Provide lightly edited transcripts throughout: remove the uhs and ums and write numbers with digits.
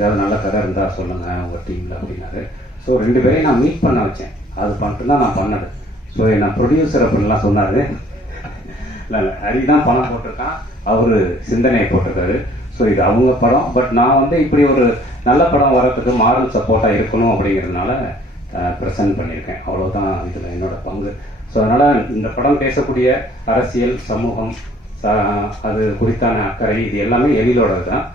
ஏதாவது நல்ல கதை இருந்தால் சொல்லுங்கள் உங்கள் டீமில் அப்படின்னாரு. ஸோ 2 பேரையும் நான் மீட் பண்ண வச்சேன். அது பண்ணிட்டு தான் நான் பண்ணது. ஸோ நான் ப்ரொடியூசர் அப்படின்லாம் சொன்னார். இல்லை ஹரி தான் பணம் போட்டிருக்கான், அவர் சிந்தனையை போட்டிருக்காரு. ஸோ இது அவங்க படம். பட் நான் வந்து இப்படி ஒரு நல்ல படம் வர்றதுக்கு மாரல் சப்போர்ட்டாக இருக்கணும் அப்படிங்கிறதுனால ப்ரெசென்ட் பண்ணியிருக்கேன். அவ்வளோதான் இதில் என்னோட பங்கு. ஸோ அதனால் இந்த படம் பேசக்கூடிய அரசியல், சமூகம், அது குறித்தான அக்கறை, இது எல்லாமே எழிலோடது தான்.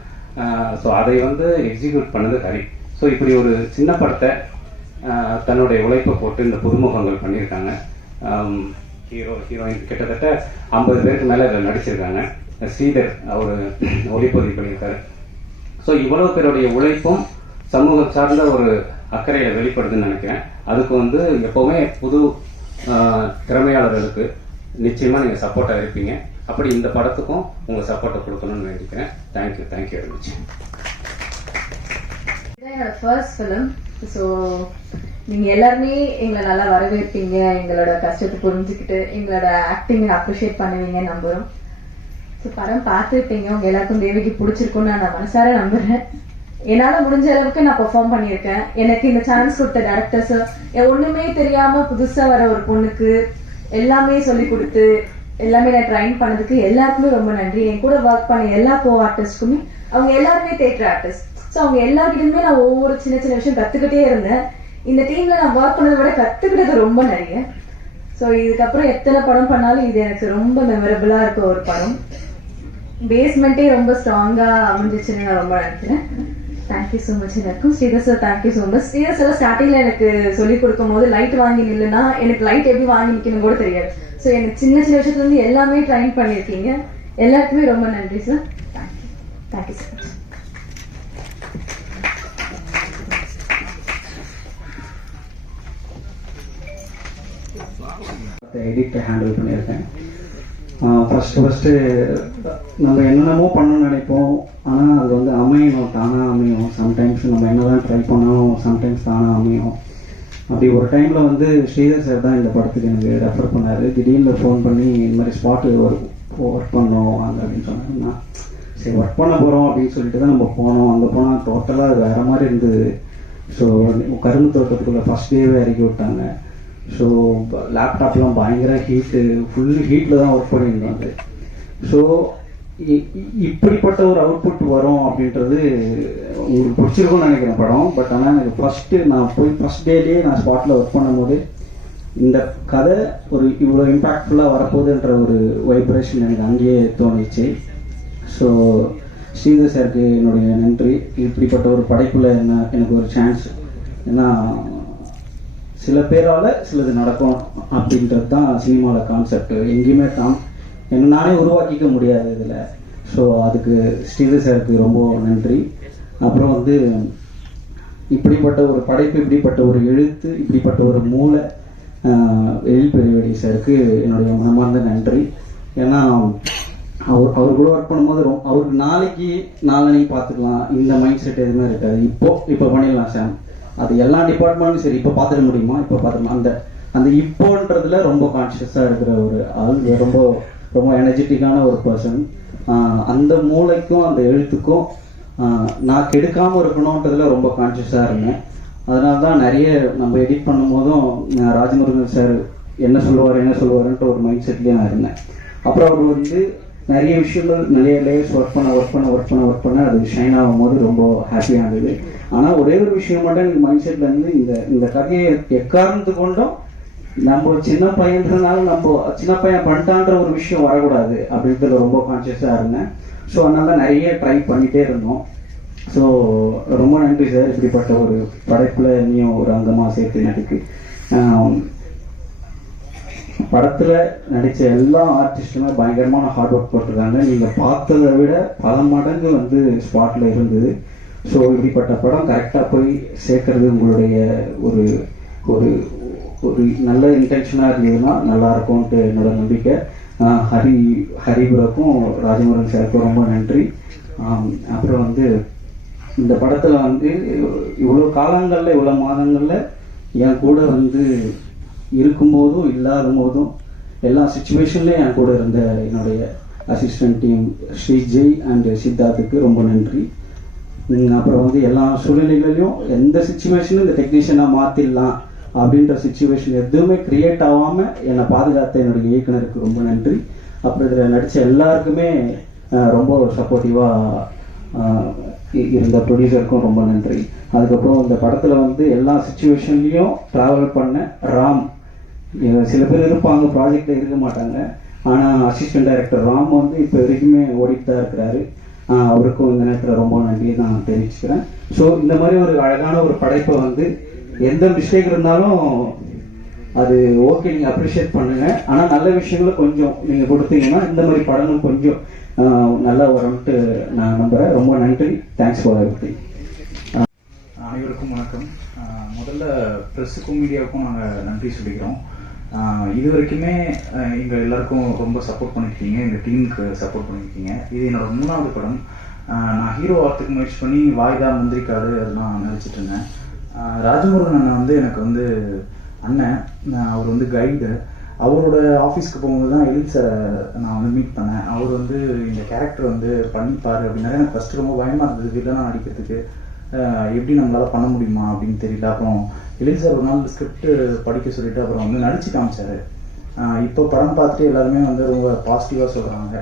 ஸோ அதை வந்து எக்ஸிக்யூட் பண்ணது ஹரி. ஸோ இப்படி ஒரு சின்ன படத்தை தன்னுடைய உழைப்பை போட்டு இந்த புதுமுகங்கள் பண்ணியிருக்காங்க. ஹீரோ ஹீரோயின் கிட்டத்தட்ட 50 பேருக்கு மேலே இதில் நடிச்சிருக்காங்க. ஸ்ரீதர் அவர் ஒளிப்பதிவு பண்ணியிருக்காரு. ஸோ இவ்வளோ பேருடைய உழைப்பும் சமூகம் சார்ந்த ஒரு அக்கறையில் வெளிப்படுதுன்னு நினைக்கிறேன். அதுக்கு வந்து எப்போவுமே புது திறமையாளர்களுக்கு நிச்சயமாக நீங்கள் சப்போர்ட்டாக இருப்பீங்க. அப்படி இந்த படத்துக்கும் உங்கள் சப்போர்ட்டை கொடுக்கணும்னு நினைக்கிறேன். Thank you very much. என்னோட ஃபர்ஸ்ட் ஃபிலிம். ஸோ நீங்கள் எல்லாருமே எங்களை நல்லா வரவேற்பீங்க, எங்களோட கஷ்டத்தை புரிஞ்சுக்கிட்டு எங்களோட ஆக்டிங்கை அப்ரிஷியேட் பண்ணுவீங்க நம்புகிறோம். ஸோ படம் பார்த்துருப்பீங்க, உங்கள் எல்லாருக்கும் தேவிக்கு பிடிச்சிருக்குன்னு நான் மனசார நம்புகிறேன். என்னால் முடிஞ்ச அளவுக்கு நான் பெர்ஃபார்ம் பண்ணியிருக்கேன். எனக்கு இந்த சான்ஸ் கொடுத்த டேரக்டர்ஸ், ஒன்றுமே தெரியாமல் புதுசாக வர ஒரு பொண்ணுக்கு எல்லாமே சொல்லி கொடுத்து எல்லாமே நான் ட்ரைன் பண்ணதுக்கு எல்லாருக்குமே ரொம்ப நன்றி. என் கூட ஒர்க் பண்ண எல்லா கோ ஆர்டிஸ்டுக்குமே, அவங்க எல்லாருமே தியேட்டர் ஆர்டிஸ்ட். ஸோ அவங்க எல்லாருக்கிட்டுமே நான் ஒவ்வொரு சின்ன சின்ன விஷயம் கற்றுக்கிட்டே இருந்தேன். இந்த டீமில் நான் ஒர்க் பண்ணதை விட கற்றுக்கிட்டது ரொம்ப நிறைய. ஸோ இதுக்கப்புறம் எத்தனை படம் பண்ணாலும் இது எனக்கு ரொம்ப மெமரபிளாக இருக்க ஒரு படம். பேஸ்மெண்ட்டே ரொம்ப ஸ்ட்ராங்காக அமைஞ்சிச்சுன்னு நான் ரொம்ப நினைக்கிறேன். தேங்க்யூ ஸோ மச் எல்லாருக்கும். Sridhar sir thank you so much. Sridhar sir ஸ்டார்டிங்கில் எனக்கு சொல்லிக் கொடுக்கும் போது லைட் வாங்கி நில்லுன்னா எனக்கு லைட் எப்படி வாங்கி நிற்கணும் கூட தெரியாது. ஸோ எனக்கு சின்ன சின்ன விஷயத்துலேருந்து எல்லாமே ட்ரைன் பண்ணியிருக்கீங்க. எல்லாருக்குமே ரொம்ப நன்றி சார். Thank you so much. எடிட்டை ஹேண்டில் பண்ணியிருக்கேன். ஃபஸ்ட்டு நம்ம என்னென்னமோ பண்ணணும்னு நினைப்போம், ஆனால் அது வந்து அமையணும், தானாக அமையும். சம்டைம்ஸ் நம்ம என்ன தான் ட்ரை பண்ணாலும் சம்டைம்ஸ் தானாக அமையும். அப்படி ஒரு டைமில் வந்து ஸ்ரீதர் சார் தான் இந்த படத்துக்கு எனக்கு ரெஃபர் பண்ணார். திடீர்னு ஃபோன் பண்ணி இந்த மாதிரி ஸ்பாட்டு ஒர்க் பண்ணோம் வாங்க அப்படின்னு சொன்னாங்கன்னா, சரி ஒர்க் பண்ண போகிறோம் அப்படின்னு சொல்லிட்டு தான் நம்ம போனோம். அங்கே போனால் டோட்டலாக அது வேறு மாதிரி இருந்தது. ஸோ கரும்பு தோட்டத்துக்குள்ளே ஃபஸ்ட் டேவே இறக்கி விட்டாங்க. ஸோ லேப்டாப்லாம் பயங்கர ஹீட்டு, ஃபுல் ஹீட்டில் தான் ஒர்க் பண்ணியிருந்தாங்க. ஸோ இப்படிப்பட்ட ஒரு அவுட்புட் வரும் அப்படின்றது உங்களுக்கு பிடிச்சிருக்கும்னு நினைக்கிறேன் படம். பட் ஆனால் எனக்கு ஃபஸ்ட்டு நான் போய் ஃபஸ்ட் டேலேயே நான் ஸ்பாட்டில் ஒர்க் பண்ணும்போது இந்த கதை ஒரு இவ்வளோ இம்பேக்ட்ஃபுல்லாக வரப்போகுதுன்ற ஒரு வைப்ரேஷன் எனக்கு அங்கேயே தோணிச்சு. ஸோ ஸ்ரீதர் சாருக்கு என்னுடைய நன்றி. இப்படிப்பட்ட ஒரு படைப்பில் எனக்கு ஒரு சான்ஸ். ஏன்னா சில பேரால் சிலது நடக்கும் அப்படின்றது தான் சினிமாவில் கான்செப்ட். எங்கேயுமே என்ன நானே உருவாக்கிக்க முடியாது இதில். ஸோ அதுக்கு ஸ்ரீதர் சாருக்கு ரொம்ப நன்றி. அப்புறம் வந்து இப்படிப்பட்ட ஒரு படைப்பு, இப்படிப்பட்ட ஒரு எழுத்து, இப்படிப்பட்ட ஒரு மூளை எழில் பெரியவடி சாருக்கு என்னுடைய மனமார்ந்த நன்றி. ஏன்னா அவர் கூட ஒர்க் பண்ணும்போது அவருக்கு நாளைக்கு பார்த்துக்கலாம் இந்த மைண்ட் செட் எதுவுமே இருக்காது. இப்போ பண்ணிடலாம் சார், அது எல்லா டிபார்ட்மெண்ட்டும் சரி இப்போ பார்த்துட முடியுமா, இப்போ பார்த்துக்கலாம், அந்த இப்போன்றதுல ரொம்ப கான்ஷியஸாக இருக்கிற ஒரு ஆள், ரொம்ப ரொம்ப எனர்ஜெட்டிக்கான ஒரு பர்சன். அந்த மூளைக்கும் அந்த எழுத்துக்கும் நான் கெடுக்காமல் இருக்கணுன்றதுல ரொம்ப கான்ஷியஸாக இருந்தேன். அதனால தான் நிறைய நம்ம எடிட் பண்ணும்போதும் ராஜமுருகன் சார் என்ன சொல்லுவாருன்ட்டு ஒரு மைண்ட் செட்லேயே நான் இருந்தேன். அப்புறம் அவர் வந்து நிறைய விஷயங்கள், நிறைய லேயர்ஸ் ஒர்க் பண்ண அது ஷைன் ஆகும் போது ரொம்ப ஹாப்பியாக இருந்தது. ஆனால் ஒரே ஒரு விஷயம் மட்டும் எனக்கு மைண்ட் செட்டில் இருந்து, இந்த கதையை எக்காரணத்து கொண்டும் நம்ம சின்ன பையன்றனால நம்ம சின்ன பையன் பண்ணிட்டான்ற ஒரு விஷயம் வரக்கூடாது அப்படின்றதுல ரொம்ப கான்சியஸாக இருந்தேன். ஸோ அதனால நிறைய ட்ரை பண்ணிகிட்டே இருந்தோம். ஸோ ரொம்ப நன்றி சார், இப்படிப்பட்ட ஒரு படைப்பில் நீயும் ஒரு அங்கமாக சேர்த்து நடிக்கு. படத்தில் நடித்த எல்லா ஆர்டிஸ்ட்டுமே பயங்கரமான ஹார்ட் ஒர்க் போட்டிருக்காங்க. நீங்கள் பார்த்ததை விட பல மடங்கு வந்து ஸ்பாட்டில் இருந்தது. ஸோ இப்படிப்பட்ட படம் கரெக்டாக போய் சேர்க்கறது உங்களுடைய ஒரு ஒரு ஒரு நல்ல இன்டென்ஷனாக இருந்ததுன்னா நல்லாயிருக்கும்ன்ட்டு என்னோட நம்பிக்கை. ஹரிபுரக்கும் ராஜமுருகன் சாருக்கும் ரொம்ப நன்றி. அப்புறம் வந்து இந்த படத்தில் வந்து இவ்வளோ காலங்களில் இவ்வளோ மாதங்களில் என் கூட வந்து இருக்கும்போதும் இல்லாத போதும் எல்லா சுச்சுவேஷன்லேயும் என் கூட இருந்த என்னுடைய அசிஸ்டன்ட் டீம் ஸ்ரீஜெய் அண்ட் சித்தார்த்துக்கு ரொம்ப நன்றி. அப்புறம் வந்து எல்லா சூழ்நிலைகளையும் எந்த சுச்சுவேஷனும் இந்த டெக்னீஷியனாக மாற்றிடலாம் அப்படின்ற சுச்சுவேஷன் எதுவுமே கிரியேட் ஆகாமல் என்னை பாதுகாத்த என்னுடைய இயக்குனருக்கு ரொம்ப நன்றி. அப்புறம் இதில் நடித்த எல்லாருக்குமே ரொம்ப சப்போர்ட்டிவாக இருந்த ப்ரொடியூசருக்கும் ரொம்ப நன்றி. அதுக்கப்புறம் இந்த படத்தில் வந்து எல்லா சுச்சுவேஷன்லேயும் ட்ராவல் பண்ண ராம், சில பேர் இருப்பாங்க ப்ராஜெக்டில் இருக்க மாட்டாங்க, ஆனால் அசிஸ்டன்ட் டைரக்டர் ராம் வந்து இப்போ வரைக்குமே ஓடிட்டு தான் இருக்கிறாரு. அவருக்கும் இந்த நேரத்தில் ரொம்ப நன்றி நான் தெரிவிச்சுக்கிறேன். ஸோ இந்த மாதிரி ஒரு அழகான ஒரு படைப்பை வந்து எந்த மிஸ்டேக் இருந்தாலும் அது ஓகே, நீங்கள் அப்ரிஷியேட் பண்ணுங்கள். ஆனால் நல்ல விஷயங்களை கொஞ்சம் நீங்கள் கொடுத்தீங்கன்னா இந்த மாதிரி படங்கள் கொஞ்சம் நல்லா வரும்ட்டு நான் நம்புகிறேன். ரொம்ப நன்றி. Thanks for everything. அனைவருக்கும் வணக்கம். முதல்ல ப்ரெஸ்ஸுக்கும் மீடியாவுக்கும் நாங்கள் நன்றி சொல்லிக்கிறோம். இது வரைக்குமே எங்கள் எல்லாருக்கும் ரொம்ப சப்போர்ட் பண்ணியிருக்கீங்க, எங்கள் டீமுக்கு சப்போர்ட் பண்ணியிருக்கீங்க. இது என்னோட 3வது படம். நான் ஹீரோ ஆகிறதுக்கு முயற்சி பண்ணி வாய்தா, முந்திரிக்காடு அதெல்லாம் நடிச்சிட்டு இருந்தேன். ராஜமுருகன் அண்ணன் வந்து எனக்கு வந்து அண்ணன், அவர் வந்து கைடு. அவரோட ஆஃபீஸ்க்கு போகும்போது தான் எழில் சாரை நான் வந்து மீட் பண்ணேன். அவர் வந்து இந்த கேரக்டர் வந்து பண்ணிப்பாரு அப்படின்னாரு. எனக்கு ஃபஸ்ட்டு ரொம்ப பயமாக இருந்தது வில்லனாக நடிக்கிறதுக்கு, எப்படி நம்மளால் பண்ண முடியுமா அப்படின்னு தெரியல. அப்புறம் எழில் சார் ஒரு நாள் ஸ்கிரிப்ட் படிக்க சொல்லிட்டு அப்புறம் வந்து நடிச்சு காமிச்சார். இப்போ படம் பார்த்துட்டு எல்லாருமே வந்து ரொம்ப பாசிட்டிவாக சொல்கிறாங்க,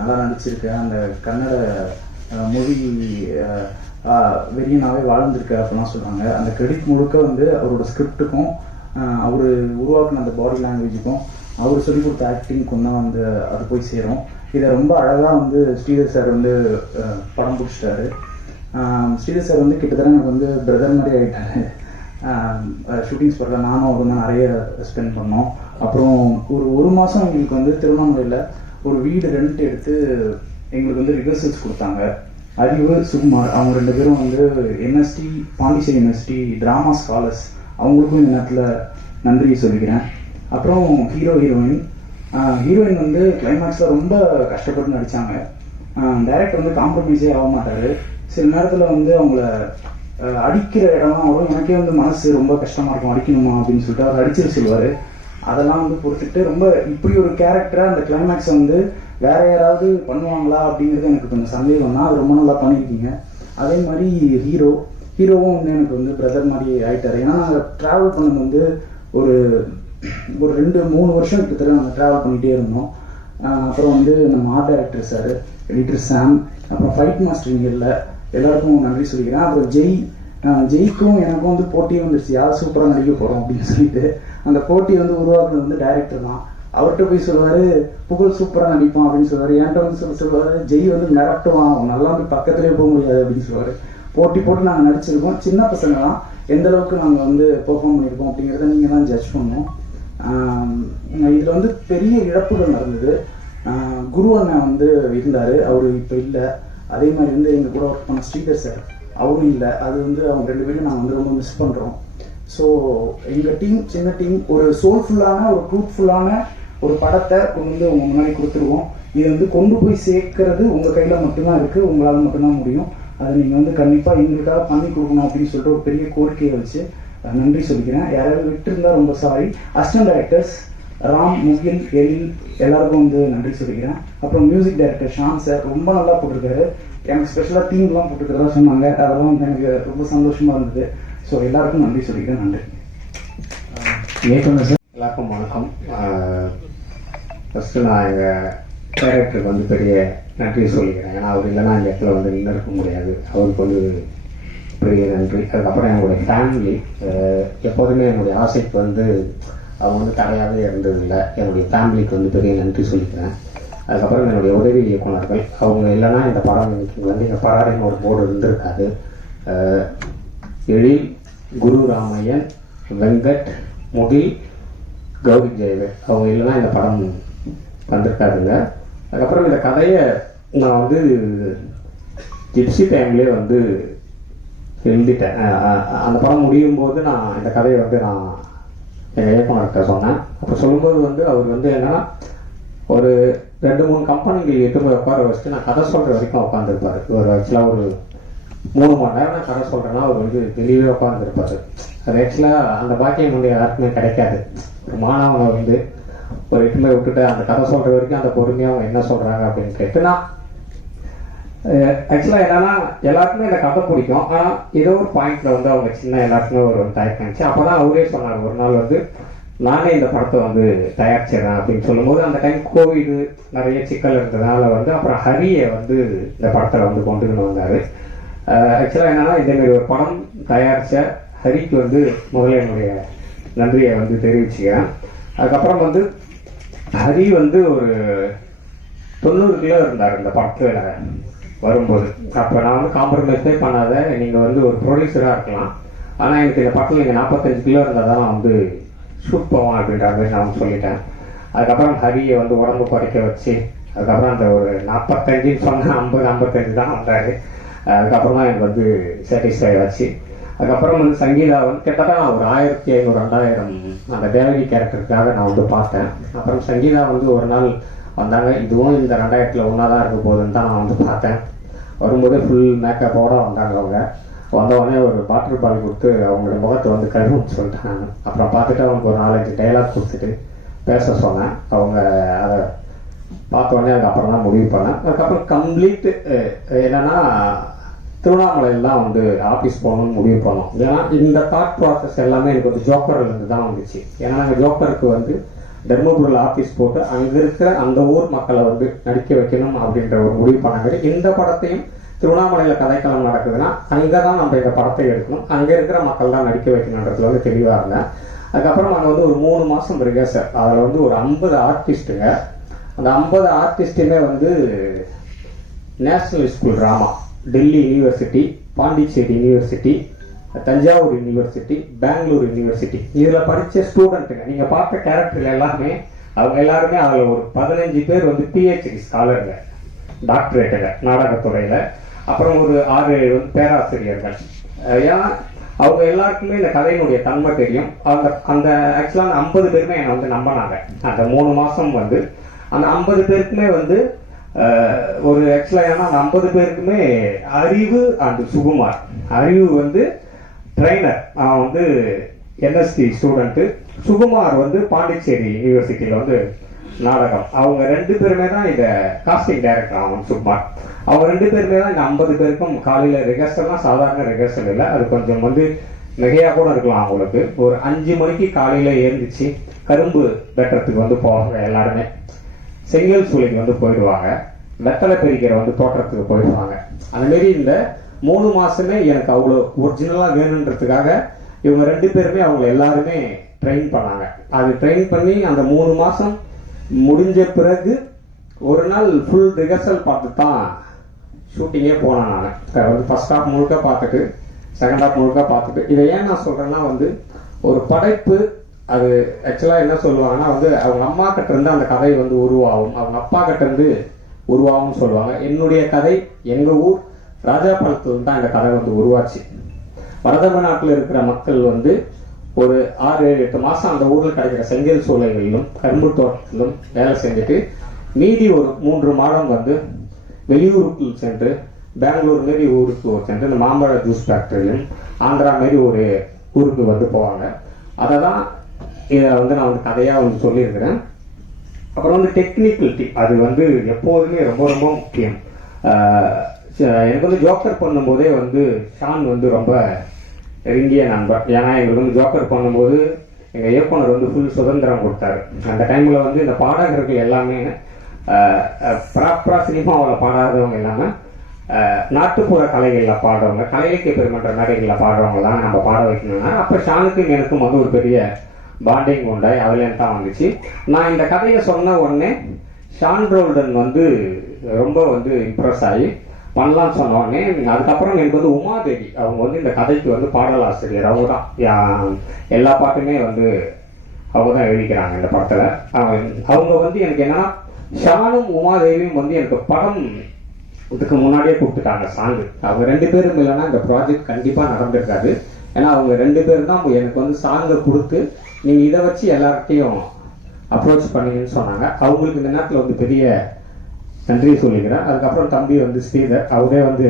நல்லா நடிச்சிருக்க, அந்த கன்னட மொழி வெறியனாவே வாழ்ந்திருக்க அப்படிலாம் சொல்கிறாங்க. அந்த கிரெடிட் முழுக்க வந்து அவரோட ஸ்கிரிப்டுக்கும் அவர் உருவாக்குன அந்த பாடி லாங்குவேஜுக்கும் அவர் சொல்லிக் கொடுத்த ஆக்டிங்க்கும் தான் வந்து அது போய் சேரும். இதை ரொம்ப அழகாக வந்து ஸ்ரீதர் சார் வந்து படம் பிடிச்சிட்டாரு. ஸ்ரீதர் சார் வந்து கிட்டத்தட்ட எனக்கு வந்து பிரதர் மாதிரி ஆகிட்டாரு. ஷூட்டிங் ஸ்பாட்டில் நானும் அவர் தான் நிறைய ஸ்பெண்ட் பண்ணோம். அப்புறம் ஒரு மாதம் எங்களுக்கு வந்து திருவண்ணாமலையில் ஒரு வீடு ரெண்ட் எடுத்து எங்களுக்கு வந்து ரிஹர்சல்ஸ் கொடுத்தாங்க. அறிவு, சுகுமார் அவங்க 2 பேரும் வந்து NST, Pondicherry university drama scholars, அவங்களுக்கும் இந்த நேரத்தில் நன்றி சொல்லிக்கிறேன். அப்புறம் ஹீரோயின் வந்து கிளைமேக்ஸில் ரொம்ப கஷ்டப்பட்டு நடித்தாங்க. டைரக்டர் வந்து காம்ப்ரமைஸே ஆக மாட்டார். சில நேரத்தில் வந்து அவங்கள அடிக்கிற இடம்லாம் வரும், எனக்கே வந்து மனசு ரொம்ப கஷ்டமாக இருக்கும், அடிக்கணுமா அப்படின்னு சொல்லிட்டு அவர் அடிச்சிட்டு சொல்லுவார். அதெல்லாம் வந்து பொறுத்துட்டு ரொம்ப இப்படி ஒரு கேரக்டராக அந்த கிளைமேக்ஸை வந்து வேற யாராவது பண்ணுவாங்களா அப்படிங்கிறது எனக்கு கொஞ்சம் சந்தேகம் தான். அது ரொம்ப நல்லா பண்ணியிருக்கீங்க. அதே மாதிரி ஹீரோவும் வந்து எனக்கு வந்து பிரதர் மாதிரி ஆகிட்டார். ஏன்னா நாங்கள் ட்ராவல் பண்ணது வந்து ஒரு 2-3 வருஷம் கிட்டத்தட்ட நாங்கள் ட்ராவல் பண்ணிகிட்டே இருந்தோம். அப்புறம் வந்து நம்ம ஆர்ட் டைரக்டர் சார், எடிட்டர் சாம், அப்புறம் ஃபைட் மாஸ்டர் இங்கே இல்லை, எல்லாருக்கும் நன்றி சொல்லிக்கிறேன். அப்புறம் ஜெய்க்கும் எனக்கும் வந்து போட்டியே வந்துருச்சு, யார் சூப்பராக நடிக்க போகிறோம் அப்படின்னு சொல்லிட்டு. அந்த போட்டி வந்து உருவாக்குறது வந்து டைரக்டர் தான். அவர்கிட்ட போய் சொல்லுவார் புகழ் சூப்பராக நடிப்பான் அப்படின்னு சொல்லுவார். என்கிட்ட வந்து சொல்லுவார் ஜெய் வந்து மிரட்டுவான், நல்லா வந்து பக்கத்துலேயே போக முடியாது அப்படின்னு சொல்லுவார். போட்டு நாங்கள் நடிச்சிருக்கோம். சின்ன பசங்க தான், எந்த அளவுக்கு நாங்கள் வந்து பெர்ஃபார்ம் பண்ணியிருக்கோம் அப்படிங்கிறத நீங்கள் தான் ஜட்ஜ் பண்ணணும். இதில் வந்து பெரிய இழப்புகள் நடந்தது. குரு அண்ணன் வந்து இருந்தார், அவர் இப்போ இல்லை. அதே மாதிரி வந்து எங்கள் கூட ஒர்க் பண்ண ஸ்ரீதர் சார், அவரும் இல்லை. அது வந்து அவங்க 2 பேரும் நாங்கள் வந்து ரொம்ப மிஸ் பண்ணுறோம். ஸோ எங்கள் டீம், சின்ன டீம், ஒரு சோல்ஃபுல்லான, ஒரு ட்ரூத்ஃபுல்லான ஒரு படத்தை கொண்டு வந்து உங்கள் முன்னாடி கொடுத்துருவோம். இதை வந்து கொண்டு போய் சேர்க்கறது உங்கள் கையில் மட்டும்தான் இருக்குது, உங்களால் மட்டும்தான் முடியும். அதை நீங்கள் வந்து கண்டிப்பாக எங்களுக்காக பண்ணி கொடுக்கணும் அப்படின்னு சொல்லிட்டு ஒரு பெரிய கோரிக்கையை வச்சு நன்றி சொல்லிக்கிறேன். யாராவது விட்டுருந்தா ரொம்ப சாரி. அசிஸ்டன்ட் டைரக்டர்ஸ் ராம், முகில், எழில் எல்லாருக்கும் வந்து நன்றி சொல்லிக்கிறேன். அப்புறம் மியூசிக் டைரக்டர் ஷான் சார் ரொம்ப நல்லா போட்டிருக்காரு. எனக்கு ஸ்பெஷலாக தீம்லாம் போட்டுருக்கிறதா சொன்னாங்க, அதெல்லாம் வந்து எனக்கு ரொம்ப சந்தோஷமாக இருந்தது. ஸோ எல்லாருக்கும் நன்றி சொல்லிக்கிறேன். நன்றி. இயக்குனர் சார் எல்லாருக்கும் வணக்கம். ஃபஸ்ட்டு நான் எங்கள் டைரக்டருக்கு வந்து பெரிய நன்றி சொல்லிக்கிறேன். ஏன்னா அவர் இல்லைன்னா இந்த இடத்துல வந்து நின்று இருக்க முடியாது. அவருக்கு வந்து பெரிய நன்றி. அதுக்கப்புறம் என்னுடைய ஃபேமிலி, எப்போதுமே என்னுடைய ஆசைக்கு வந்து அவங்க வந்து தடையாகவே இருந்ததில்லை. என்னுடைய ஃபேமிலிக்கு வந்து பெரிய நன்றி சொல்லிக்கிறேன். அதுக்கப்புறம் என்னுடைய உதவி இயக்குனர்கள், அவங்க இல்லைன்னா இந்த படம் இன்னைக்கு வந்து எங்கள் பராரின்னு ஒரு போர்டு இருந்திருக்காது. எழில், குரு ராமையன், வெங்கட், முகில், கௌரி ஜெயவேல், அவங்க இல்லைன்னா இந்த படம் வந்திருக்காதுங்க. அதுக்கப்புறம் இந்த கதையை நான் வந்து ஜிப்சி டைம்லேயே வந்து எழுதிட்டேன். அந்த படம் முடியும் போது நான் இந்த கதையை வந்து நான் எங்கள் இயக்குனர்கிட்ட சொன்னேன். அப்போ சொல்லும்போது வந்து அவர் வந்து என்னென்னா ஒரு 2-3 கம்பெனிகள் எட்டு போய் உட்கார வச்சுட்டு நான் கதை சொல்கிற வரைக்கும் உட்காந்துருப்பார். ஒரு ஆக்சுவலாக ஒரு 3 மணி நேரம் நான் கதை சொல்கிறேன்னா அவர் வந்து வெளியே உட்காந்துருப்பார். அது ஆக்சுவலாக அந்த பாக்கியம் வந்து யாருக்குமே கிடைக்காது. ஒரு மாணவனை வந்து ஒரு 8 விட்டுட்டு அந்த கதை சொல்கிற வரைக்கும் அந்த பொறுமையாக அவங்க என்ன சொல்கிறாங்க அப்படின்னு கேட்டு நான் ஆக்சுவலாக என்னன்னா எல்லாருக்குமே இந்த கதை பிடிக்கும். ஆனால் ஏதோ ஒரு பாயிண்ட்ல வந்து அவங்க சின்ன எல்லாருக்குமே ஒரு தயக்கம் இருந்துச்சு. அப்போ தான் அவரே சொன்னார் ஒரு நாள் வந்து நானே இந்த படத்தை வந்து தயாரிச்சிடறேன் அப்படின்னு சொல்லும்போது அந்த டைம் கோவிட் நிறைய சிக்கல் இருந்ததுனால வந்து அப்புறம் ஹரியை வந்து இந்த படத்தில் வந்து கொண்டுன்னு வந்தார். ஆக்சுவலாக என்னன்னா இதேமாரி ஒரு படம் தயாரித்த ஹரிக்கு வந்து முதல்ல என்னுடைய நன்றியை வந்து தெரிவிச்சுக்கிறேன். அதுக்கப்புறம் வந்து ஹரி வந்து ஒரு 90 கிலோ இருந்தார் இந்த படத்தில் வரும்போது. அப்போ நான் வந்து காம்ப்ரமைஸே பண்ணாத, நீங்கள் வந்து ஒரு ப்ரொடியூசராக இருக்கலாம், ஆனால் எனக்கு இந்த படத்தில் நீங்கள் 45 கிலோ இருந்தால் தான் நான் வந்து ஷூட் போவேன் அப்படின்ற மாதிரி நான் சொல்லிட்டேன். அதுக்கப்புறம் ஹரியை வந்து உடம்பு குறைக்க வச்சு அதுக்கப்புறம் அந்த ஒரு 45 சொன்னால் 50-55 தான் வந்தார். அதுக்கப்புறம் தான் எனக்கு வந்து சாட்டிஸ்ஃபை ஆச்சு. அதுக்கப்புறம் வந்து சங்கீதா வந்து கிட்டத்தட்ட ஒரு 1500-2000 அந்த தேவகி கேரக்டருக்காக நான் வந்து பார்த்தேன். அப்புறம் சங்கீதா வந்து ஒரு நாள் வந்தாங்க. இதுவும் இந்த 2000 ஒன்றா தான் இருக்க போகுதுன்னு தான் நான் வந்து பார்த்தேன். வரும்போதே ஃபுல் மேக்கப்போட வந்தாங்க. அவங்க வந்தவொடனே ஒரு வாட்டர் பால் கொடுத்து அவங்களோட முகத்தை வந்து கழுவுன்னு சொல்லிட்டாங்க. அப்புறம் பார்த்துட்டு அவங்களுக்கு ஒரு 4-5 டைலாக் கொடுத்துட்டு பேச சொன்னேன். அவங்க அதை பார்த்தோடனே அதுக்கப்புறம் தான் முடிவு பண்ணேன். அதுக்கப்புறம் கம்ப்ளீட் என்னன்னா திருவண்ணாமலையில் தான் வந்து ஆஃபீஸ் போகணும்னு முடிவு பண்ணோம். ஏன்னா இந்த தாட் ப்ராசஸ் எல்லாமே எனக்கு வந்து ஜோக்கர்லேருந்து தான் வந்துச்சு. ஏன்னா நாங்கள் ஜோக்கருக்கு வந்து தர்மபுரியில் ஆஃபீஸ் போட்டு அங்கே இருக்கிற அந்த ஊர் மக்களை வந்து நடிக்க வைக்கணும் அப்படின்ற ஒரு முடிவு பண்ணாங்க. இந்த படத்தையும் திருவண்ணாமலையில் கதைக்களம் நடக்குதுன்னா அங்கே தான் நம்ம இந்த படத்தை எடுக்கணும், அங்கே இருக்கிற மக்கள் தான் நடிக்க வைக்கணுன்றதுல வந்து தெளிவாக இருந்தேன். அதுக்கப்புறம் நாங்கள் வந்து ஒரு 3 மாதம் ரிஹர்சல். அதில் வந்து ஒரு 50 ஆர்டிஸ்ட்டுங்க. அந்த 50 ஆர்டிஸ்ட்டுமே வந்து national school drama, Delhi university, Pondicherry university, Thanjavur university, Bangalore university இதில் படித்த ஸ்டூடெண்ட்டுங்க. நீங்கள் பார்த்த கேரக்டர் எல்லாமே அவங்க எல்லாருமே அதில் ஒரு 15 பேர் வந்து பிஹெச்டி ஸ்காலருங்க, டாக்டரேட்டுங்க நாடகத்துறையில். அப்புறம் ஒரு 6-7 வந்து பேராசிரியர்கள். ஏன்னா அவங்க எல்லாருக்குமே இந்த கதையினுடைய தன்மை தெரியும். அந்த ஆக்சுவலாக அந்த 50 பேருமே என்னை வந்து நம்பினாங்க. அந்த 3 மாதம் வந்து அந்த 50 பேருக்குமே வந்து ஒரு ஆக்சுவலாக ஏன்னா அந்த 50 பேருக்குமே அறிவு அண்ட் சுகுமார். அறிவு வந்து ட்ரைனர், அவன் வந்து என்எஸ்டி ஸ்டூடெண்ட்டு. சுகுமார் வந்து பாண்டிச்சேரி யூனிவர்சிட்டியில் வந்து நாடகம். அவங்க 2 பேருமே தான் இந்த காஸ்டிங் டைரக்டர். அவன் சுகுமார் அவங்க 2 பேருமே தான் இந்த 50 பேருக்கும் காலையில் ரிஹர்சல்லாம் சாதாரண ரிஹர்சல் இல்லை, அது கொஞ்சம் வந்து மிகையாக கூட இருக்கலாம். அவங்களுக்கு ஒரு 5 மணிக்கு காலையில் எழுந்திரிச்சு கரும்பு வெட்டுறதுக்கு வந்து போவாங்க. எல்லாருமே செங்கல் சூளைக்கு வந்து போயிடுவாங்க, வெத்தலை பெரிக்கிற வந்து தோட்டத்துக்கு போயிடுவாங்க. அந்தமாரி இந்த 3 மாதமே எனக்கு அவ்வளோ ஒரிஜினலாக வேணுன்றதுக்காக இவங்க 2 பேருமே அவங்களை எல்லாருமே ட்ரெயின் பண்ணாங்க. அது ட்ரெயின் பண்ணி அந்த 3 மாதம் முடிஞ்ச பிறகு ஒரு நாள் ஃபுல் ரிஹர்சல் பார்த்து தான் ஷூட்டிங்கே போனேன். நான் வந்து ஃபர்ஸ்ட் ஹாஃப் முழுக்க பார்த்துட்டு செகண்ட் ஹாஃப் முழுக்க பார்த்துட்டு. இதை ஏன் நான் சொல்கிறேன்னா வந்து ஒரு படைப்பு அது ஆக்சுவலாக என்ன சொல்லுவாங்கன்னா வந்து அவங்க அம்மா கிட்ட இருந்து அந்த கதை வந்து உருவாகும், அவங்க அப்பா கிட்ட இருந்து உருவாகும்னு சொல்லுவாங்க. என்னுடைய கதை எங்கள் ஊர் ராஜாபாளையத்துல தான் இந்த கதை வந்து உருவாச்சு. வடதமிழ்நாட்டில் இருக்கிற மக்கள் வந்து ஒரு 6-7-8 மாதம் அந்த ஊரில் கிடைக்கிற செங்கல் சூளைகளிலும் கரும்பு தோட்டத்திலும் வேலை செஞ்சுட்டு மீதி ஒரு 3 மாதம் வந்து வெளியூருக்கு சென்று பெங்களூர் மாரி ஊருக்கு சென்று இந்த மாம்பழ ஜூஸ் ஃபேக்டரியும் ஆந்திரா மாரி ஒரு ஊருக்கு வந்து போவாங்க. அதை தான் இதில் வந்து நான் வந்து கதையாக வந்து சொல்லியிருக்கிறேன். அப்புறம் வந்து டெக்னிக்கல் டிப் அது வந்து எப்போதுமே ரொம்ப ரொம்ப முக்கியம். எனக்கு வந்து ஜோக்கர் பண்ணும்போதே வந்து ஷான் வந்து ரொம்ப நெருங்கிய நண்பர். ஏன்னா எங்களுக்கு வந்து ஜோக்கர் பண்ணும்போது எங்கள் இயக்குனர் வந்து ஃபுல் சுதந்திரம் கொடுத்தாரு. அந்த டைமில் வந்து இந்த பாடகர்கள் எல்லாமே ப்ராப்பராக சினிமாவில் பாடாதவங்க இல்லாமல் நாட்டுப்புற கலைகளில் பாடுறவங்க, கலையிலக்கிய பெருமன்ற மேடைகளில் பாடுறவங்க தான் நம்ம பாட வைக்கணும்னா அப்போ ஷானுக்கும் எனக்கும் வந்து ஒரு பெரிய பாண்டிங் உண்டாய் அதுலேருந்து தான் வந்துச்சு. நான் இந்த கதையை சொன்ன உடனே ஷான் ரோல்டன் வந்து ரொம்ப வந்து இம்ப்ரெஸ் ஆகி பண்ணலான்னு சொன்ன உடனே அதுக்கப்புறம் எனக்கு வந்து உமாதேவி அவங்க வந்து இந்த கதைக்கு வந்து பாடலாசிரியர். அவங்க தான் எல்லா பாட்டுமே வந்து அவங்க தான் எழுதிக்கிறாங்க இந்த படத்தில். அவங்க வந்து எனக்கு என்னன்னா ஷானும் உமாதேவியும் வந்து எனக்கு படம் இதுக்கு முன்னாடியே கொடுத்துட்டாங்க சாங்கு. அவங்க 2 பேரும் இல்லைன்னா இந்த ப்ராஜெக்ட் கண்டிப்பாக நடந்திருக்காது. ஏன்னா அவங்க 2 பேரும் தான் எனக்கு வந்து சாங்கை கொடுத்து நீங்கள் இதை வச்சு எல்லார்கிட்டையும் அப்ரோச் பண்ணீங்கன்னு சொன்னாங்க. அவங்களுக்கு இந்த நேரத்தில் வந்து பெரிய நன்றி சொல்லிக்கிறேன். அதுக்கப்புறம் தம்பி வந்து ஸ்ரீதர் அவரே வந்து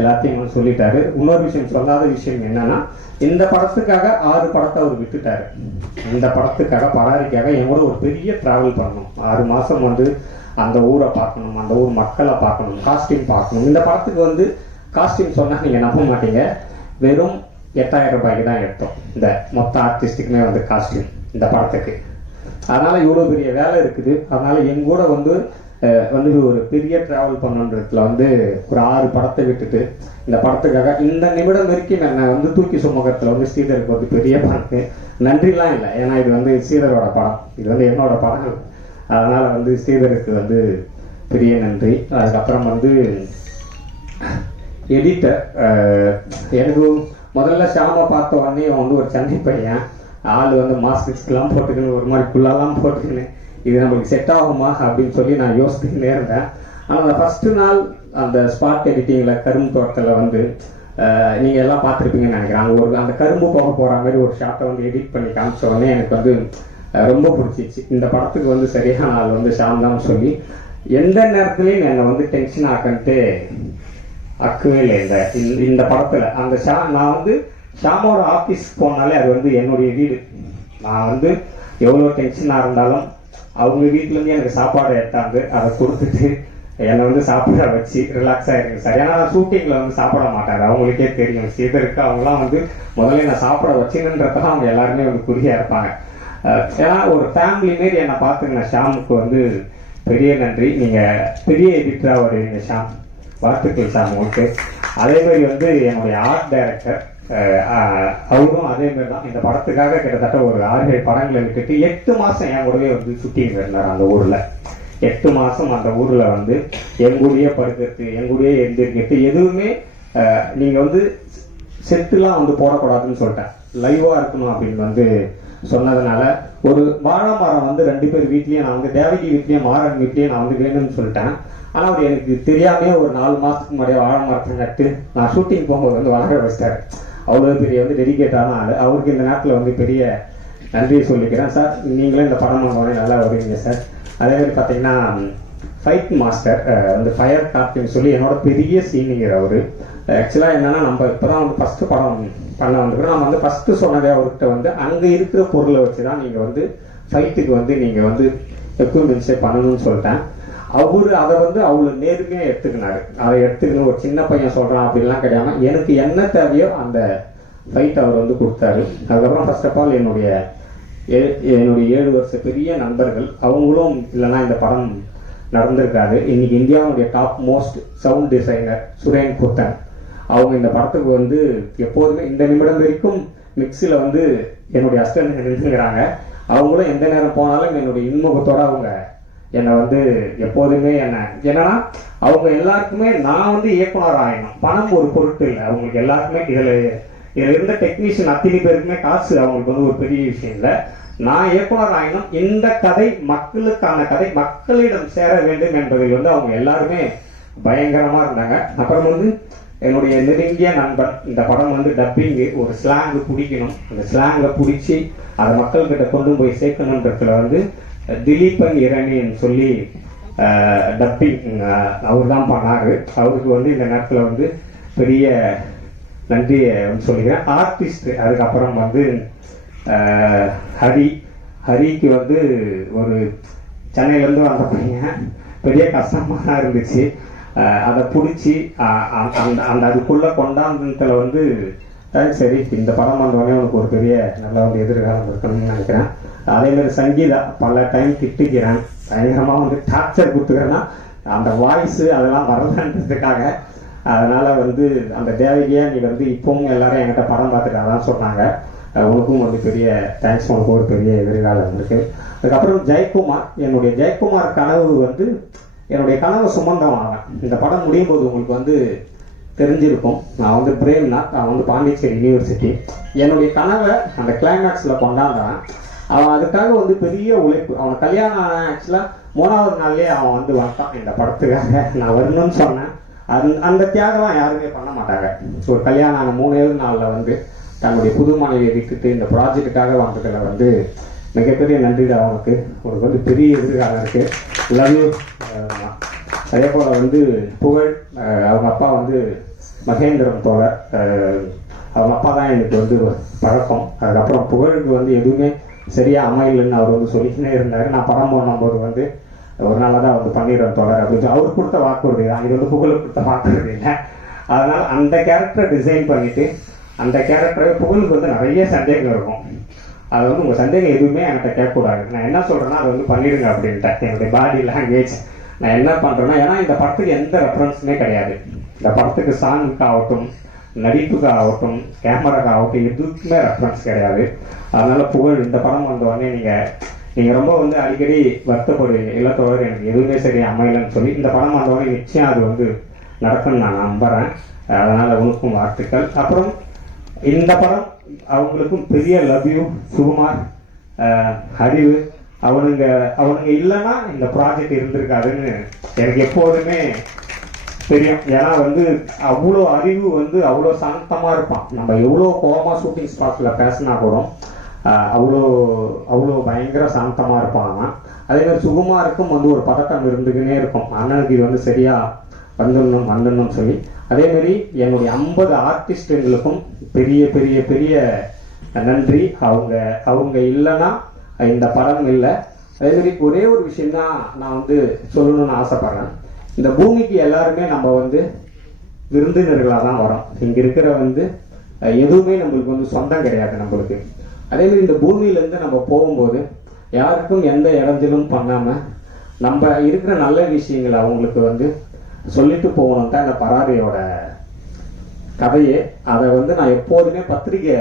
எல்லாத்தையும் வந்து சொல்லிட்டாரு. இன்னொரு விஷயம் சொல்லாத விஷயம் என்னன்னா, இந்த படத்துக்காக 6 படத்தை அவர் விட்டுட்டாரு. இந்த படத்துக்காக பராரிக்காக என் கூட ஒரு பெரிய டிராவல் பண்ணணும். 6 மாதம் வந்து அந்த ஊரை பார்க்கணும், அந்த ஊர் மக்களை பார்க்கணும், காஸ்டியூம் பார்க்கணும். இந்த படத்துக்கு வந்து காஸ்டியூம் சொன்னால் நீங்கள் நம்ப மாட்டீங்க, வெறும் 8000 ரூபாய்க்கு தான் எடுத்தோம் இந்த மொத்த ஆர்டிஸ்ட்டுக்குமே வந்து காஸ்டியூம் இந்த படத்துக்கு. அதனால் இவ்வளோ பெரிய வேலை இருக்குது. அதனால் என் கூட வந்து ஒரு பெரிய ட்ராவல் பண்ணுன்றதுல வந்து ஒரு 6 படத்தை விட்டுட்டு இந்த படத்துக்காக இந்த நிமிடம் வரைக்கும் என்னை வந்து தூக்கி சுமக்கிறதுல வந்து ஸ்ரீதருக்கு வந்து பெரிய படத்து நன்றிலாம் இல்லை. ஏன்னா இது வந்து ஸ்ரீதரோட படம், இது வந்து என்னோட படம். அதனால் வந்து ஸ்ரீதருக்கு வந்து பெரிய நன்றி. அதுக்கப்புறம் வந்து எடிட்டர், எனக்கு முதல்ல ஷாமை பார்த்த உடனே அவன் வந்து ஒரு சென்னை பையன், ஆள் வந்து மாஸ்க்லாம் போட்டுக்கணும், ஒரு மாதிரி குள்ளாலாம் போட்டுக்கணும், இது நம்மளுக்கு செட் ஆகுமா அப்படின்னு சொல்லி நான் யோசிச்சுக்கிட்டே இருந்தேன். ஆனால் அந்த ஃபஸ்ட்டு நாள் அந்த ஸ்பாட் எடிட்டிங்கில் கரும்பு தோட்டத்தில் வந்து நீங்கள் எல்லாம் பார்த்துருப்பீங்கன்னு நினைக்கிறேன். அங்கே அந்த கரும்பு போக போகிற மாதிரி ஒரு ஷாட்டை வந்து எடிட் பண்ணி காமிச்ச உடனே எனக்கு வந்து ரொம்ப பிடிச்சிச்சு. இந்த படத்துக்கு வந்து சரியான ஆள் வந்து ஷாம் தான் சொல்லி எந்த நேரத்துலையும் என்னை வந்து டென்ஷன் ஆக்கன்ட்டு அக்கவே இல்லை. இந்த படத்தில் அந்த நான் வந்து ஷாமோட ஆஃபீஸ் போனாலே அது வந்து என்னுடைய வீடு. நான் வந்து எவ்வளோ டென்ஷனாக இருந்தாலும் அவங்க வீட்டிலேருந்து எனக்கு சாப்பாடு எடுத்தாந்து அதை கொடுத்துட்டு என்னை வந்து சாப்பிட வச்சு ரிலாக்ஸாக இருக்கு சார். ஏன்னா நான் ஷூட்டிங்கில் வந்து சாப்பிட மாட்டாரு, அவங்களுக்கே தெரியும். ஸ்ரீதருக்கு அவங்களாம் வந்து முதல்ல நான் சாப்பிட வச்சுன்றதான் அவங்க எல்லாருமே வந்து குறியாக இருப்பாங்க. ஏன்னா ஒரு ஃபேமிலி மாரி என்னை பார்த்துங்க. ஷாமுக்கு வந்து பெரிய நன்றி. நீங்கள் பெரிய எடிட்டராக வருவீங்க ஷாம், வாழ்த்துக்கள் ஷாம் உங்களுக்கு. அதேமாதிரி வந்து என்னுடைய ஆர்ட் டைரக்டர் அவரும் அதேமாரி தான். இந்த படத்துக்காக கிட்டத்தட்ட ஒரு 6-7 படங்களை விட்டுட்டு 8 மாதம் என் கூடவே வந்து சுற்றிட்டு இருந்தார் அந்த ஊரில். 8 மாதம் அந்த ஊரில் வந்து எங்கூடயே படுக்கிறது, எங்கூடயே எழுந்திருக்கிறது, எதுவுமே நீங்கள் வந்து செட்டுலாம் வந்து போடக்கூடாதுன்னு சொல்லிட்டேன், லைவாக இருக்கணும் அப்படின்னு வந்து சொன்னதுனால ஒரு வாழை மரம் வந்து 2 பேர் வீட்லேயும் நான் வந்து தேவகி வீட்லேயும் மாறன் வீட்லேயும் நான் வந்து வேணும்னு சொல்லிட்டேன். ஆனால் அவர் எனக்கு தெரியாமே ஒரு 4 மாதத்துக்கு முன்னாடியே வாழை மரத்தை நட்டு நான் ஷூட்டிங் போகும்போது வந்து வளர வச்சிட்டாரு. அவ்வளோ பெரிய வந்து டெடிகேட்டான ஆள். அவருக்கு இந்த நேரத்தில் வந்து பெரிய நன்றியை சொல்லிக்கிறேன். சார் நீங்களும் இந்த படம் பண்ணுவாங்க, நல்லா வருவீங்க சார். அதே மாதிரி பார்த்தீங்கன்னா ஃபைட் மாஸ்டர் வந்து ஃபயர் கார்த்தின்னு சொல்லி என்னோட பெரிய சீனியர் அவர். ஆக்சுவலாக என்னென்னா நம்ம இப்போ தான் வந்து ஃபஸ்ட்டு படம் பண்ண வந்துக்கிறோம். நம்ம வந்து ஃபஸ்ட்டு சொன்னதே அவர்கிட்ட வந்து அங்கே இருக்கிற பொருளை வச்சு தான் நீங்கள் வந்து ஃபைட்டுக்கு வந்து நீங்கள் வந்து எக்யூப்மெண்ட்ஸே பண்ணணும்னு சொல்லிட்டேன். அவரு அதை வந்து அவ்வளோ நேர்மையாக எடுத்துக்கினாரு. அதை எடுத்துக்கணும், ஒரு சின்ன பையன் சொல்கிறான் அப்படின்லாம் கிடையாது. எனக்கு என்ன தேவையோ அந்த ஃபைட் அவர் வந்து கொடுத்தாரு. அதுக்கப்புறம் ஃபர்ஸ்ட் ஆஃப் ஆல் என்னுடைய 7 வருஷ பெரிய நண்பர்கள், அவங்களும் இல்லைன்னா இந்த படம் நடந்திருக்காது. இன்னைக்கு இந்தியாவுடைய top most sound designer Suren புத்தன், அவங்க இந்த படத்துக்கு வந்து எப்போதுமே இந்த நிமிடம் வரைக்கும் மிக்ஸில் வந்து என்னுடைய அசிஸ்டன்ட் இருந்துங்கிறாங்க. அவங்களும் எந்த நேரம் போனாலும் என்னுடைய இன்முகத்தோட அவங்க என்னை வந்து எப்போதுமே என்னன்னா அவங்க எல்லாருக்குமே நான் வந்து இயக்குனர் ஆகணும், பணம் ஒரு பொருட்டு இல்லை அவங்களுக்கு எல்லாருக்குமே. இதில் இருந்த டெக்னீஷியன் அத்தனை பேருக்குமே காசு அவங்களுக்கு வந்து ஒரு பெரிய விஷயம் இல்லை. நான் இயக்குனர் ஆகணும், இந்த கதை மக்களுக்கான கதை, மக்களிடம் சேர வேண்டும் என்பதில் வந்து அவங்க எல்லாருமே பயங்கரமா இருந்தாங்க. அப்புறம் வந்து என்னுடைய நெருங்கிய நண்பன், இந்த படம் வந்து டப்பிங்கு ஒரு ஸ்லாங்கு பிடிக்கணும், அந்த ஸ்லாங்கை பிடிச்சி அதை மக்கள்கிட்ட கொண்டு போய் சேர்க்கணுன்றதுல வந்து திலீபன் இரணின்னு சொல்லி டப்பிங் அவர் தான் பண்ணாரு. அவருக்கு வந்து இந்த நேரத்தில் வந்து பெரிய நன்றியை சொல்லிக்கிறேன். ஆர்டிஸ்ட் அதுக்கப்புறம் வந்து ஹரிக்கு வந்து ஒரு சென்னையிலேருந்து வந்த பையன், பெரிய கஷ்டமாக இருந்துச்சு. அதை பிடிச்சி அந்த அதுக்குள்ளே கொண்டாந்ததில் வந்து சரி இந்த படம் வந்தோடனே உனக்கு ஒரு பெரிய நல்ல ஒரு எதிர்காலம் இருக்கணும்னு நினைக்கிறேன். அதேமாதிரி சங்கீதா பல டைம் திட்டுக்கிறேன், பயங்கரமாக வந்து டார்ச்சர் கொடுத்துக்கிறேன்னா அந்த வாய்ஸு அதெல்லாம் வரலன்றதுக்காக. அதனால் வந்து அந்த தேவகியாக நீ வந்து இப்பவும் எல்லாரும் என்கிட்ட படம் பார்த்துட்டு அதான் சொன்னாங்க. உனக்கும் வந்து பெரிய தேங்க்ஸ், உனக்கும் ஒரு பெரிய எதிர்காலம் இருக்குது. அதுக்கப்புறம் ஜெயக்குமார், என்னுடைய ஜெயக்குமார் கனவு வந்து என்னுடைய கனவை சுமந்தவன். இந்த படம் முடியும் போது உங்களுக்கு வந்து தெரிஞ்சிருக்கும், நான் வந்து பிரேம்நாத், அவன் வந்து பாண்டிச்சேரி யூனிவர்சிட்டி. என்னுடைய கனவை அந்த கிளைமேக்ஸில் கொண்டாந்தான். அவன் அதுக்காக வந்து பெரிய உழைப்பு. அவன் கல்யாணம் ஆக்சுவலாக 3வது நாள்லேயே அவன் வந்து வந்துட்டான் இந்த படத்துக்காக. நான் வரணும்னு சொன்னேன். அந்த தியாகம்லாம் யாருமே பண்ண மாட்டாங்க. ஒரு கல்யாணம் ஆன 3வது நாளில் வந்து தன்னுடைய புது மனைவியை விட்டுட்டு இந்த ப்ராஜெக்டுக்காக வந்ததில் வந்து மிகப்பெரிய நன்றி அவனுக்கு. உனக்கு வந்து பெரிய எதிர்காலம் இருக்குது, லவ் யூ. அதே போல் வந்து புகழ், அவங்க அப்பா வந்து மகேந்திரன் தோழர், அவங்க அப்பா தான் எனக்கு வந்து பழக்கம். அதுக்கப்புறம் புகழுக்கு வந்து எதுவுமே சரியாக அமையலன்னு அவர் வந்து சொல்லிக்கினே இருந்தார். நான் படம் பண்ணும்போது வந்து ஒரு நாளாக தான் வந்து பண்ணிடுறேன் தோழர் அப்படின்னு அவர் கொடுத்த வாக்குறுதி தான், இது வந்து புகழுக்கு கொடுத்த வாக்குறுதி இல்லை. அதனால் அந்த கேரக்டரை டிசைன் பண்ணிவிட்டு அந்த கேரக்டரை புகழுக்கு வந்து நிறைய சந்தேகம் இருக்கும். அது வந்து உங்கள் சந்தேகம் எதுவுமே என்கிட்ட கேட்கக்கூடாது, நான் என்ன சொல்கிறேன்னா அதை வந்து பண்ணிடுங்க அப்படின்ட்டேன். என்னுடைய பாடி லாங்குவேஜ் நான் என்ன பண்ணுறேன்னா, ஏன்னா இந்த படத்துக்கு எந்த ரெஃபரன்ஸுமே கிடையாது. இந்த படத்துக்கு சாங்குக்கு ஆகட்டும், நடிப்புக்கு ஆகட்டும், கேமராக்கு ஆகட்டும், எதுக்குமே ரெஃபரன்ஸ் கிடையாது. அதனால் புகழ் இந்த படம் வந்த உடனே நீங்கள் ரொம்ப வந்து அடிக்கடி வருத்தப்படு இல்லத்தோடு எனக்கு எதுவுமே சரி அமையலன்னு சொல்லி இந்த படம் வந்த உடனே நிச்சயம் அது வந்து நடக்கும்னு நான் நம்புகிறேன். அதனால் உனக்கும் வாழ்த்துக்கள். அப்புறம் இந்த படம் அவங்களுக்கும் பெரிய லவ் யூ. சுகுமார், அறிவு, அவனுங்க இல்லைன்னா இந்த ப்ராஜெக்ட் இருந்திருக்காதுன்னு எனக்கு எப்போதுமே தெரியும். ஏன்னா வந்து அவ்வளோ அறிவு வந்து அவ்வளோ சாந்தமாக இருப்பான். நம்ம எவ்வளோ கோவமாக ஷூட்டிங் ஸ்பாட்டில் பேசினா கூட அவ்வளோ பயங்கர சாந்தமாக இருப்பான் அவன். அதேமாதிரி சுகுமாருக்கும் வந்து ஒரு பதட்டம் இருந்துக்கினே இருக்கும், அண்ணனுக்கு இது வந்து சரியாக வந்துடணும் சொல்லி. அதேமாரி என்னுடைய 50 ஆர்டிஸ்டுங்களுக்கும் பெரிய பெரிய பெரிய நன்றி. அவங்க இல்லைன்னா இந்த படம் இல்லை. அதேமாரி ஒரே ஒரு விஷயம்தான் நான் வந்து சொல்லணும்னு ஆசைப்பட்றேன். இந்த பூமிக்கு எல்லாருமே நம்ம வந்து விருந்தினர்களாக தான் வரோம். இங்கே இருக்கிற வந்து எதுவுமே நம்மளுக்கு வந்து சொந்தம் கிடையாது நம்மளுக்கு. அதேமாதிரி இந்த பூமியிலேருந்து நம்ம போகும்போது யாருக்கும் எந்த இடைஞ்சலும் பண்ணாமல் நம்ம இருக்கிற நல்ல விஷயங்களை அவங்களுக்கு வந்து சொல்லிட்டு போகணும் தான் இந்த பராரியோட கதையே. அதை வந்து நான் எப்போதுமே பத்திரிகை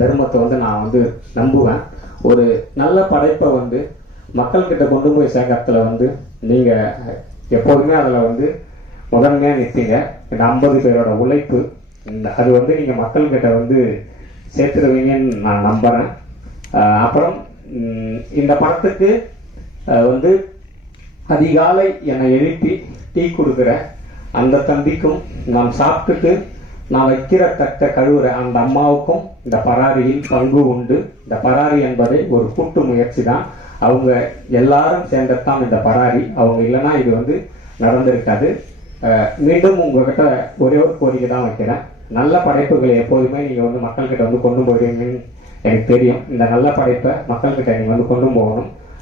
தர்மத்தை வந்து நான் வந்து நம்புவேன். ஒரு நல்ல படைப்பை வந்து மக்கள்கிட்ட கொண்டு போய் சேர்க்கறதுல வந்து நீங்கள் எப்போதுமே அதில் வந்து முதன்மையாக நிற்பீங்க. இந்த 50 பேரோட உழைப்பு அது வந்து நீங்கள் மக்கள்கிட்ட வந்து சேர்த்துருவீங்கன்னு நான் நம்புகிறேன். அப்புறம் இந்த படத்துக்கு வந்து அதிகாலை என்னை எழுப்பி டீ கொடுக்குற அந்த தம்பிக்கும், நான் சாப்பிட்டுட்டு நான் வைக்கிற தட்டை கழுவுற அந்த அம்மாவுக்கும் இந்த பராரியில் பங்கு உண்டு. இந்த பராரி என்பதை ஒரு கூட்டு முயற்சி தான். அவங்க எல்லாரும் சேர்ந்ததான் இந்த பராரி. அவங்க இல்லைன்னா இது வந்து நடந்திருக்காது. மீண்டும் உங்ககிட்ட ஒரே ஒரு கோரிக்கை தான் வைக்கிறேன். நல்ல படைப்புகளை எப்போதுமே நீங்கள் வந்து மக்கள்கிட்ட வந்து கொண்டு போவீங்கன்னு எனக்கு தெரியும். இந்த நல்ல படைப்பை மக்கள்கிட்ட நீங்கள் வந்து கொண்டு போகணும்.